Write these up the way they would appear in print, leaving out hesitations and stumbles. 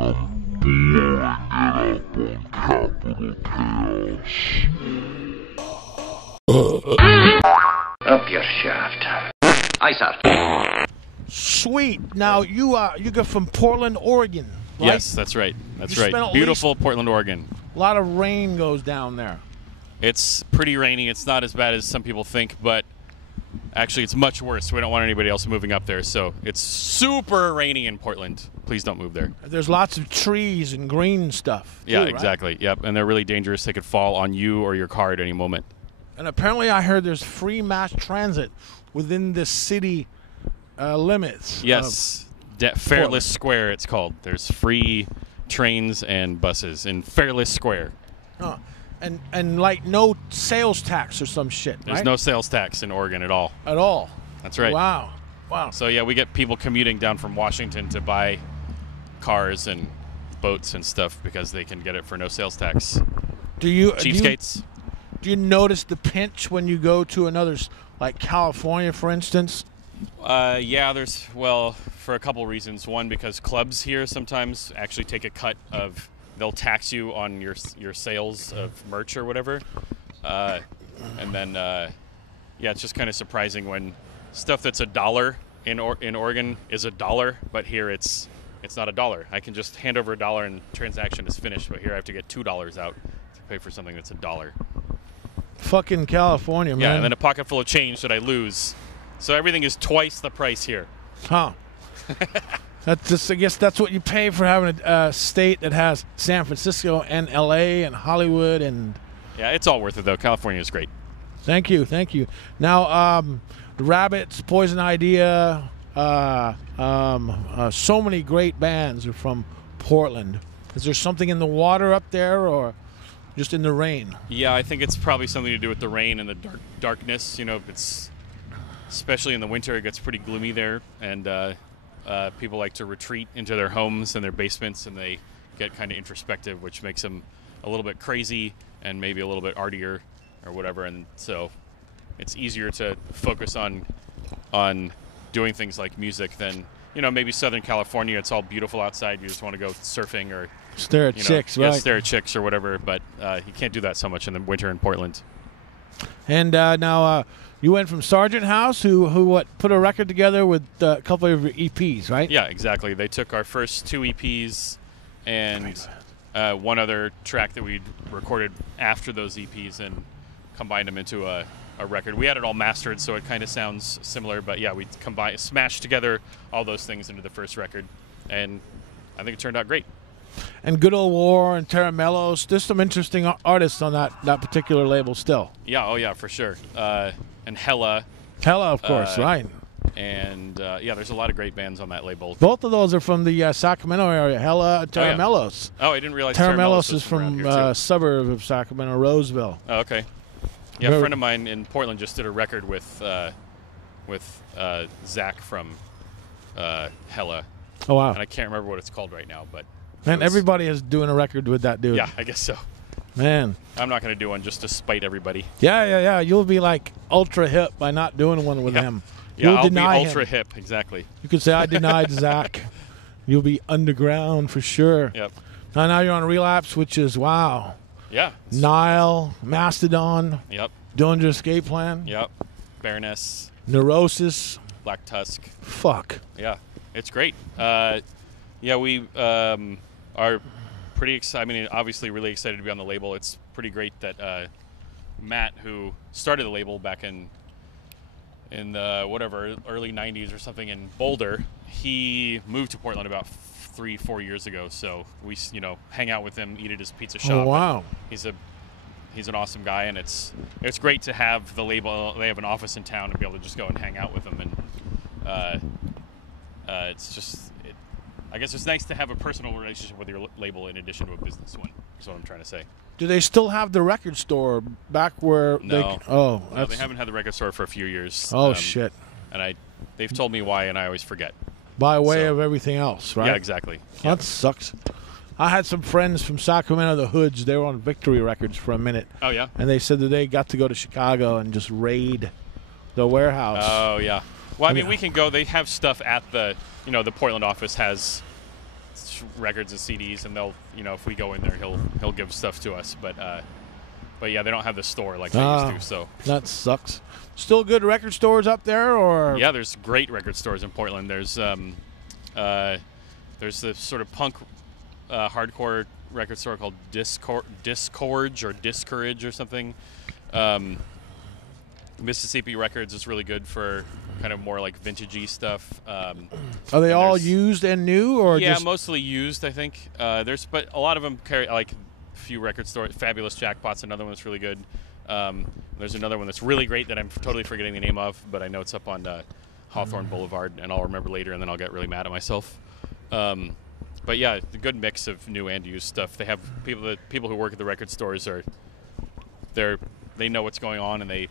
Up your shaft. Aye, sir. Sweet. Now you get from Portland, Oregon, right? Yes, that's right. That's You spent right. at Beautiful Portland, Oregon. A lot of rain goes down there. It's pretty rainy. It's not as bad as some people think, but actually it's much worse. We don't want anybody else moving up there. So it's super rainy in Portland. Please don't move there. There's lots of trees and green stuff. Yeah, too, exactly. Right? Yep. And they're really dangerous. They could fall on you or your car at any moment. And apparently I heard there's free mass transit within the city limits. Yes. Fairless Square, it's called. There's free trains and buses in Fairless Square. Oh. And like no sales tax or some shit, right? There's no sales tax in Oregon at all. At all. That's right. Wow. Wow. So, yeah, we get people commuting down from Washington to buy cars and boats and stuff because they can get it for no sales tax. Cheapskates. Do you notice the pinch when you go to another, like California, for instance? Yeah, for a couple reasons. One, because clubs here sometimes actually take a cut of, they'll tax you on your sales of merch or whatever. And then, yeah, it's just kind of surprising when stuff that's $1 in Oregon is $1, but here it's not $1. I can just hand over $1 and transaction is finished, but here I have to get $2 out to pay for something that's $1. Fucking California, man. Yeah, and then a pocket full of change that I lose. So everything is twice the price here. Huh. That's just, I guess that's what you pay for having a state that has San Francisco and L.A. and Hollywood and... Yeah, it's all worth it, though. California is great. Thank you, thank you. Now, the Rabbits, Poison Idea, so many great bands are from Portland. Is there something in the water up there or just in the rain? Yeah, I think it's probably something to do with the rain and the darkness. You know, it's especially in the winter, it gets pretty gloomy there, and people like to retreat into their homes and their basements, and they get kind of introspective, which makes them a little bit crazy and maybe a little bit artier or whatever. And so it's easier to focus on doing things like music than, you know, maybe Southern California. It's all beautiful outside. You just want to go surfing or stare at chicks, right? Yeah, stare at chicks or whatever. But you can't do that so much in the winter in Portland. And now you went from Sargent House, who put a record together with a couple of your EPs, right? Yeah, exactly. They took our first 2 EPs and one other track that we'd recorded after those EPs and combined them into a record. We had it all mastered, so it kind of sounds similar, but yeah, we smashed together all those things into the first record, and I think it turned out great. And Good Old War and Terramellos, there's some interesting artists on that particular label still. Yeah, oh yeah, for sure. And Hella, of course, right. And yeah, there's a lot of great bands on that label. Both of those are from the Sacramento area, Hella and Terramellos. Oh, I didn't realize Terramellos is from a suburb of Sacramento, Roseville. Oh, okay. Yeah, a friend of mine in Portland just did a record with Zach from Hella. Oh, wow. And I can't remember what it's called right now, but... Man, everybody is doing a record with that dude. Yeah, I guess so. Man. I'm not going to do one just to spite everybody. Yeah. You'll be like ultra hip by not doing one with him. Yeah, You'll I'll deny be ultra him. hip, exactly. You could say, I denied Zach. You'll be underground for sure. Yep. Now you're on Relapse, which is, wow. Yeah. Nile, Mastodon. Yep. Dillinger Escape Plan. Yep. Baroness. Neurosis. Black Tusk. Fuck. Yeah, it's great. Yeah, we are pretty excited. I mean, obviously really excited to be on the label. It's pretty great that Matt, who started the label back in the early 90s or something in Boulder, he moved to Portland about 3-4 years ago. So we, hang out with him, eat at his pizza shop. Oh, wow. He's an awesome guy, and it's great to have the label. They have an office in town and be able to just go and hang out with them. And it's just, I guess it's nice to have a personal relationship with your label in addition to a business one. That's what I'm trying to say. Do they still have the record store back where No. No, they haven't had the record store for a few years. Oh, shit. And they've told me why, and I always forget. By way of everything else, right? Yeah, exactly. That sucks. I had some friends from Sacramento, the Hoods. They were on Victory Records for a minute. Oh, yeah? And they said that they got to go to Chicago and just raid the warehouse. Oh, yeah. Well, I mean, we can go. They have stuff at the, the Portland office has records and CDs, and they'll, if we go in there, he'll give stuff to us. But yeah, they don't have the store like they used to. So that sucks. Still good record stores up there, or yeah, there's great record stores in Portland. There's the sort of punk hardcore record store called Discourage or something. Mississippi Records is really good for kind of more like vintagey stuff. Are they all used and new, or yeah, just mostly used, I think. But a lot of them carry like a few record stores. Fabulous Jackpot's another one that's really good. There's another one that's really great that I'm totally forgetting the name of, but I know it's up on Hawthorne Boulevard, and I'll remember later, and then I'll get really mad at myself. But yeah, a good mix of new and used stuff. They have people who work at the record stores they know what's going on, and they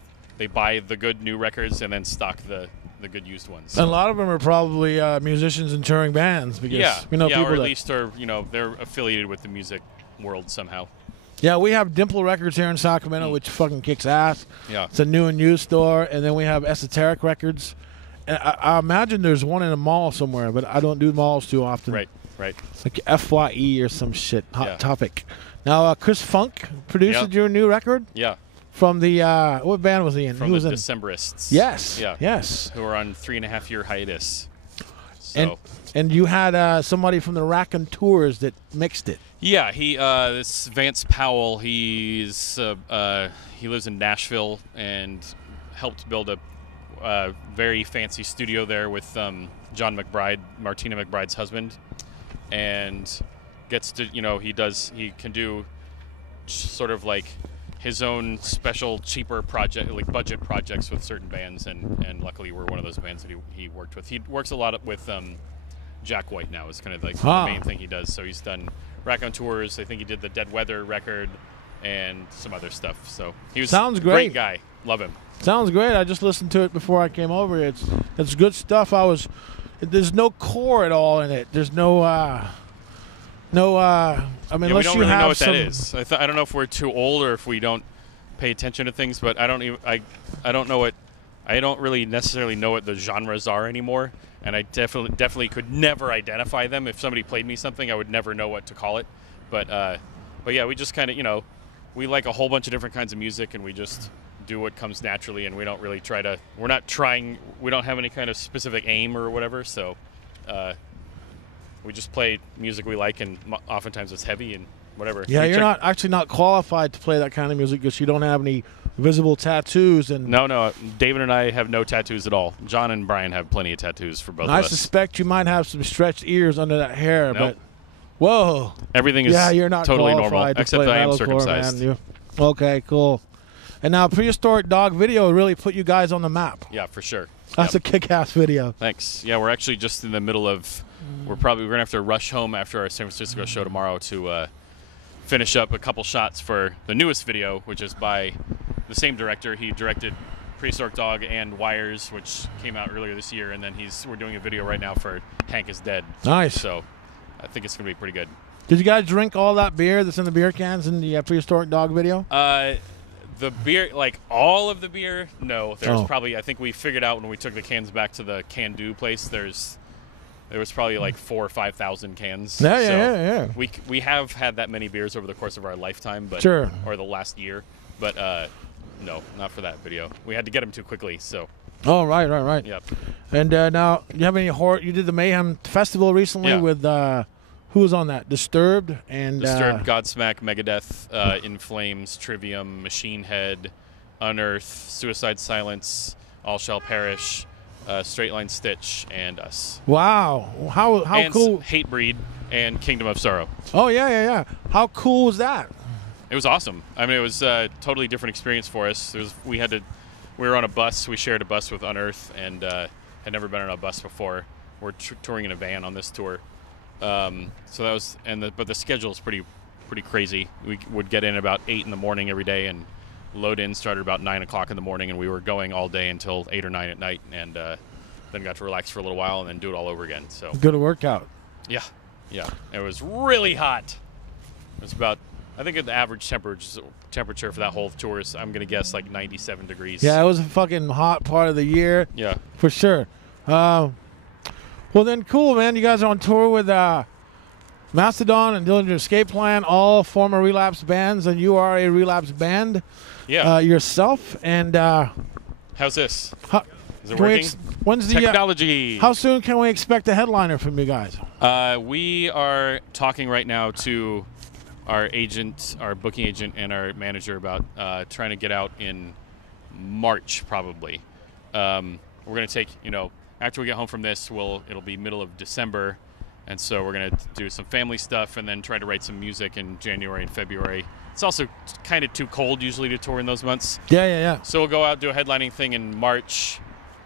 buy the good new records and then stock the good used ones. And a lot of them are probably musicians and touring bands, because people or at least are they're affiliated with the music world somehow. Yeah, we have Dimple Records here in Sacramento, which fucking kicks ass. Yeah, it's a new and used store, and then we have Esoteric Records. And I imagine there's one in a mall somewhere, but I don't do malls too often. Right. Like FYE or some shit. Hot Topic. Now, Chris Funk produced your new record. Yeah. From the what band was he in? From he was the in Decemberists. Yes. Yeah. Yes. Who are on 3.5-year hiatus. So. And you had somebody from the Raconteurs that mixed it. Yeah, this Vance Powell. He lives in Nashville and helped build a very fancy studio there with John McBride, Martina McBride's husband, and gets to he can do sort of like his own special, cheaper project, like budget projects with certain bands, and luckily we're one of those bands that he worked with. He works a lot with Jack White now. Is kind of like the main thing he does. So he's done Raconteurs. I think he did the Dead Weather record and some other stuff. So he was Sounds great. Great guy. Love him. Sounds great. I just listened to it before I came over. It's good stuff. There's no core at all in it. There's no. I mean, we don't really know what that is. I don't know if we're too old or if we don't pay attention to things, but I don't know what. I don't really necessarily know what the genres are anymore, and I definitely could never identify them. If somebody played me something, I would never know what to call it. But yeah, we just kind of we like a whole bunch of different kinds of music, and we just do what comes naturally, and we don't really try to. We're not trying. We don't have any kind of specific aim or whatever. So. We just play music we like, and oftentimes it's heavy and whatever. Yeah, you're not qualified to play that kind of music because you don't have any visible tattoos. And No. David and I have no tattoos at all. John and Brian have plenty of tattoos for both of us. I suspect you might have some stretched ears under that hair, Nope. but whoa. Everything is you're not totally qualified normal, to except play I am metalcore, circumcised. man. Okay, cool. And now Prehistoric Dog video really put you guys on the map. Yeah, for sure. That's a kick-ass video. Thanks. Yeah, we're actually just in the middle of. We're going to have to rush home after our San Francisco show tomorrow to finish up a couple shots for the newest video, which is by the same director. He directed Prehistoric Dog and Wires, which came out earlier this year, and then we're doing a video right now for Hank is Dead. Nice. So I think it's going to be pretty good. Did you guys drink all that beer that's in the beer cans in the Prehistoric Dog video? The beer, like all of the beer, no. There's probably, I think we figured out when we took the cans back to the Can Do place, there was probably like 4,000 or 5,000 cans. Yeah. We have had that many beers over the course of our lifetime, but sure. Or the last year, but no, not for that video. We had to get them too quickly, so. Oh, right. Yep. And now, you have any horror? You did the Mayhem Festival recently with who was on that? Disturbed and Godsmack, Megadeth, In Flames, Trivium, Machine Head, Unearth, Suicide Silence, All Shall Perish, Straight Line Stitch, and us. Wow, how and cool! Hatebreed and Kingdom of Sorrow. Oh yeah. How cool was that? It was awesome. I mean, it was a totally different experience for us. We were on a bus. We shared a bus with Unearth, and had never been on a bus before. We're touring in a van on this tour. So that was, but the schedule is pretty crazy. We would get in about 8 in the morning every day, and load in started about 9 o'clock in the morning, and we were going all day until 8 or 9 at night, and then got to relax for a little while and then do it all over again. So good workout. Yeah. It was really hot. It was about, I think the average temperature for that whole tour is, I'm gonna guess, like 97 degrees. Yeah, it was a fucking hot part of the year. Yeah, for sure. Well then, cool, man. You guys are on tour with Mastodon and Dillinger Escape Plan, all former Relapse bands, and you are a Relapse band yourself. And how's this? Is it can working? When's the technology? How soon can we expect a headliner from you guys? We are talking right now to our agent, our booking agent, and our manager about trying to get out in March, probably. We're going to take, after we get home from this, it'll be middle of December, and so we're going to do some family stuff and then try to write some music in January and February. It's also kind of too cold usually to tour in those months. Yeah. So we'll go out, do a headlining thing in March.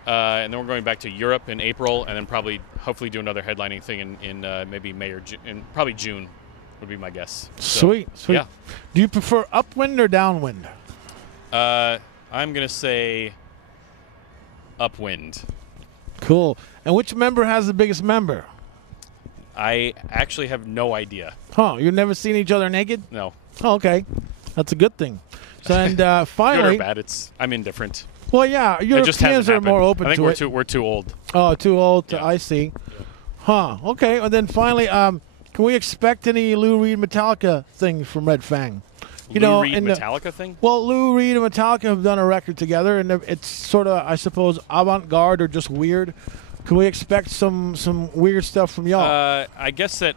And then we're going back to Europe in April, and then hopefully do another headlining thing in maybe May or June, probably June would be my guess. Sweet. Yeah. Do you prefer upwind or downwind? I'm going to say upwind. Cool. And which member has the biggest member? I actually have no idea. Huh, you've never seen each other naked? No. Oh, okay. That's a good thing. So, and finally... Good or bad, I'm indifferent. Well, yeah, Europeans are more open to it. I think we're too old. Oh, too old. Yeah. I see. Huh. Okay. And then finally, can we expect any Lou Reed Metallica things from Red Fang? Lou Reed Metallica thing? Well, Lou Reed and Metallica have done a record together, and it's sort of, I suppose, avant-garde or just weird. Can we expect some weird stuff from y'all? I guess that,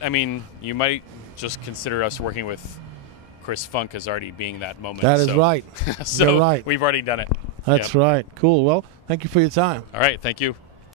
you might just consider us working with Chris Funk as already being that moment. That is right. So You're right. We've already done it. That's right. Cool. Well, thank you for your time. All right. Thank you.